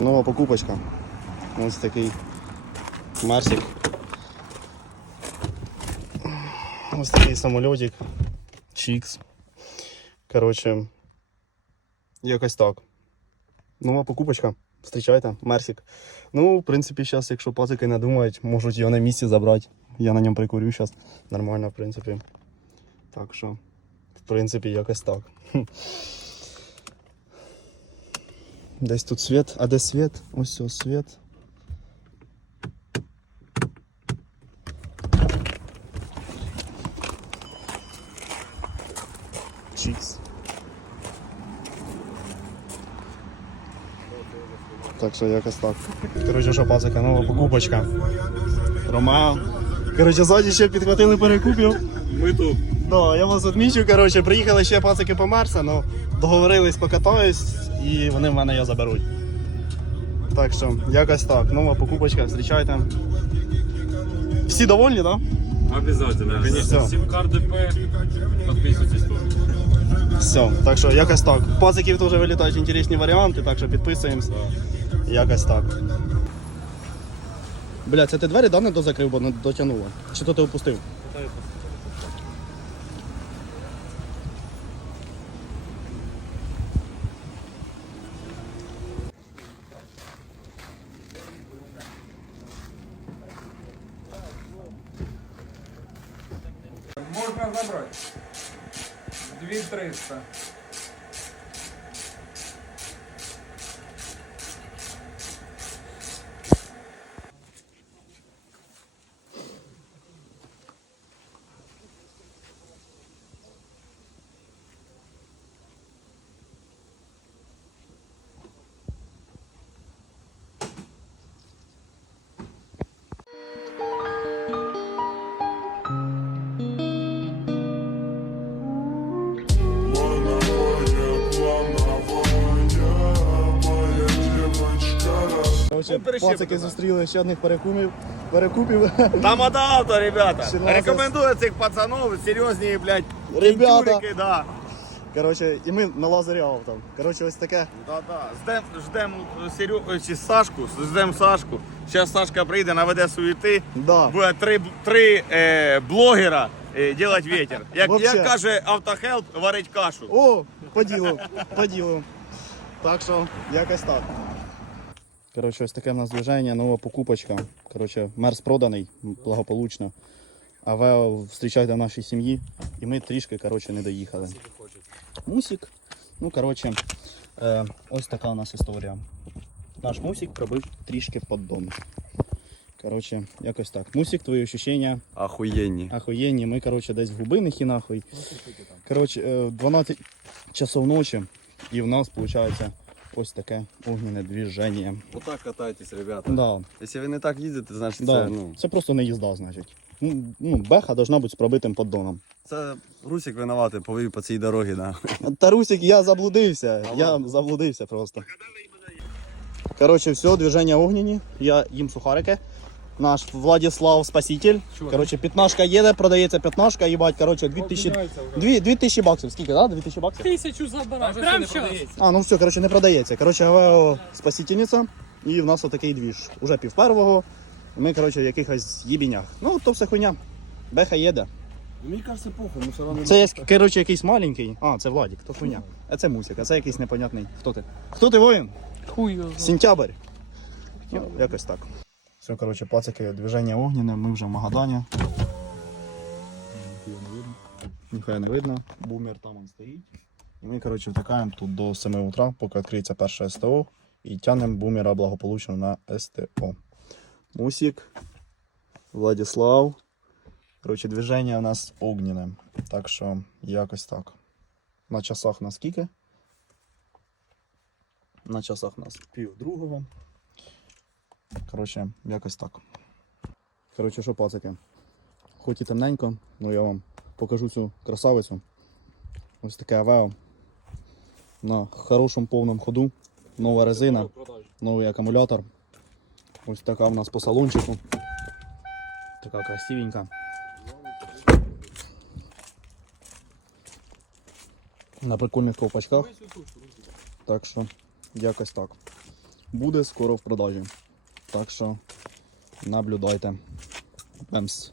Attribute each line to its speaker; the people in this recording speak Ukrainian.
Speaker 1: Нова покупочка. Ось такий Марсик. Ось такий самольотик. Чікс. Коротше, якось так. Нова покупочка. Встрічайте, Мерсик. Ну, в принципі, зараз, якщо пацики не думають, можуть його на місці забрати. Я на ньому прикурю зараз. Нормально, в принципі. Так що, в принципі, якось так. Хм. Десь тут світ. А де світ? Ось ось світ. Чікс. Так що якось так. Коротше, що пацака, нова покупочка. Ромео. Коротше, ззаді ще підхватили перекупів.
Speaker 2: Ми тут.
Speaker 1: Да, я вас відмічу, коротше, приїхали ще пацики по Мерса, ну договорились покатаюсь і вони в мене його заберуть. Так що, якось так. Нова покупочка, зустрічайте. Всі довольні, так?
Speaker 2: Обязательно.
Speaker 1: Конечно.
Speaker 2: Сим-карты П. Подписывайтесь тоже.
Speaker 1: Все, так що якось так. Пациків теж вилітають інтересні варіанти, так що підписуємось. Якось так. Бля, це ти двері да, не дозакрив, бо не дотягнуло? Чи то ти опустив?
Speaker 3: Можно забрать. 2300.
Speaker 1: Короче,
Speaker 2: перейшли
Speaker 1: пацики зустріли ще одних перекупів. перекупів.
Speaker 2: Там авто, ребята.
Speaker 1: Ще раз.
Speaker 2: Рекомендую цих пацанов, серйозні, блядь,
Speaker 1: Ребята.
Speaker 2: да.
Speaker 1: Короче, і ми на лазері авто. Короче, ось таке.
Speaker 2: Да, да. Ждем, ждем Серю... е, чи Сашку, ждем Сашку. Зараз Сашка прийде, наведе суєти.
Speaker 1: Да.
Speaker 2: Буде три, три е, блогера е, делать ветер. Як,
Speaker 1: Вообще.
Speaker 2: як каже автохелп, варить кашу.
Speaker 1: О, по ділу, по ділу. Так що, якось так. Коротше, ось таке в нас движення, нова покупочка. Коротше, мерс проданий, благополучно. А ви зустрічайте в нашій сім'ї. І ми трішки коротше, не доїхали. Мусик. Ну, коротше, е, ось така у нас історія. Наш мусик пробив трішки поддон. Коротше, якось так. Мусик, твої ощущення
Speaker 2: Охуєнні.
Speaker 1: охуєнні. Ми, коротше, десь в глибинах і нахуй. Коротше, е, 12 часов ночі, і в нас виходить ось таке огненне движення.
Speaker 4: Отак катайтесь, ребята.
Speaker 1: Да,
Speaker 4: Якщо ви не так їздите, значить
Speaker 1: да.
Speaker 4: це, ну,
Speaker 1: Це просто не їзда, значить. Ну, ну, беха должна бути з пробитим поддоном.
Speaker 4: це Русик винуватий, повів по цій дорогі, да.
Speaker 1: Русик, я заблудився. Я заблудився просто. Коротше, все, движення огнені. Я їм сухарики. Наш Владислав Спаситель. Коротше, п'ятнашка їде, продається п'ятнашка, їбать, коротше, 2000, дві- 2000 баксів. Скільки, да? 2000 баксів?
Speaker 3: Тысячу забрать. Прям сейчас.
Speaker 1: А, ну все, коротше, не продається. Коротше, ГВО спасительниця. І в нас отакий двіж. Уже пів первого. Ми, коротше, в якихось їбінях. Ну, то все хуйня. Беха їде.
Speaker 4: Мені кажеться, похуй, ми все одно
Speaker 1: Це є, коротше, якийсь маленький. А, це Владик, то хуйня. А це Мусик, а це якийсь непонятний. Хто ти? Хто ти воїн?
Speaker 3: Хуй знает.
Speaker 1: Сентябрь. Ну, якось так. Все, коротше, пацики, движення огненне, ми вже в Магадані. Ніхуя не видно. Бумер там он стоїть. І ми, коротше, втикаємо тут до 7 утра, поки відкриється перше СТО. І тянемо бумера благополучно на СТО. Мусик, Владислав. Коротше, движення у нас огненне. Так що якось так. На часах на скільки? На часах у нас пів другого. Коротше, якось так. Коротше, що пацики? Хоч і темненько, ну я вам покажу цю красавицю. Ось таке Авео. На хорошому повному ходу. Нова резина, новий акумулятор. Ось така в нас по салончику. Така красивенька. На прикольних ковпачках. Так що, якось так. Буде скоро в продажі. Так що наблюдайте. Бемс.